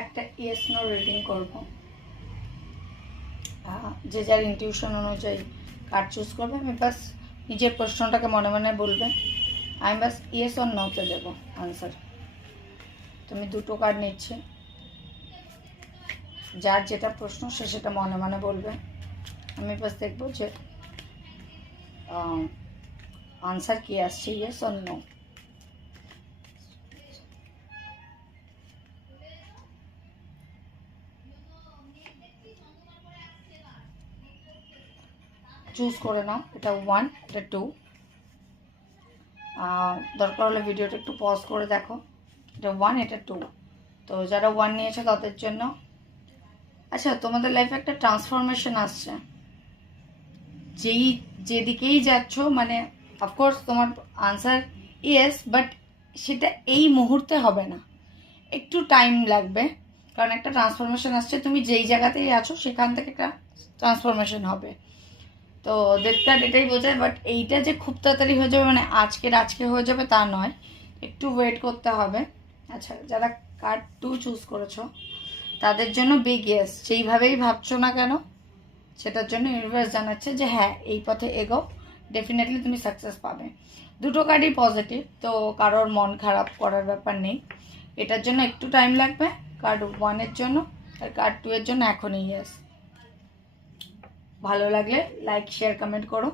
একটা yes no reading করব। যে যার ইনটিউশন অনুযায়ী কার্ড চুজ করবে। আমি বাস নিজের প্রশ্নটাকে মনে মনে বলবে, আমি বাস ইয়েস অর নোতে দেবো আনসার। তুমি দুটো কার্ড নিচ্ছি, যার যেটা প্রশ্ন সে সেটা মনে মনে বলবে। আমি বাস দেখবো যে আনসার কি আসছে, ইয়েস অর নো। চুজ করে নাও, এটা 1, এটা 2। দরকার হলে ভিডিওটা একটু পজ করে দেখো। এটা 1, এটা 2। তো যারা 1 নিয়েছে তাদের জন্য, আচ্ছা তোমাদের লাইফে একটা ট্রান্সফরমেশন আসছে, যেদিকেই যাচ্ছ, মানে অফকোর্স তোমার আনসার ইয়েস, বাট সেটা এই মুহূর্তে হবে না, একটু টাইম লাগবে। কারণ একটা ট্রান্সফরমেশন আসছে, তুমি যেই জায়গাতেই আছো সেখান থেকে একটা ট্রান্সফরমেশন হবে। তো দেখতে এটাই বোঝায়, বাট এইটা যে খুব তাড়াতাড়ি হয়ে যাবে, মানে আজকে হয়ে যাবে তা নয়, একটু ওয়েট করতে হবে। আচ্ছা, যারা কার্ড 2 চুজ করেছো তাদের জন্য বিগ ইয়েস। যেইভাবেই ভাবছো না কেন সেটার জন্য ইউনিভার্স জানাচ্ছে যে হ্যাঁ, এই পথে এগো, ডেফিনেটলি তুমি সাকসেস পাবে। দুটো কার্ডই পজিটিভ, তো কারোর মন খারাপ করার ব্যাপার নেই। এটার জন্য একটু টাইম লাগবে কার্ড 1-এর জন্য, আর কার্ড 2-এর জন্য এখনই ইয়েস। ভালো লাগলে লাইক, শেয়ার, কমেন্ট করো।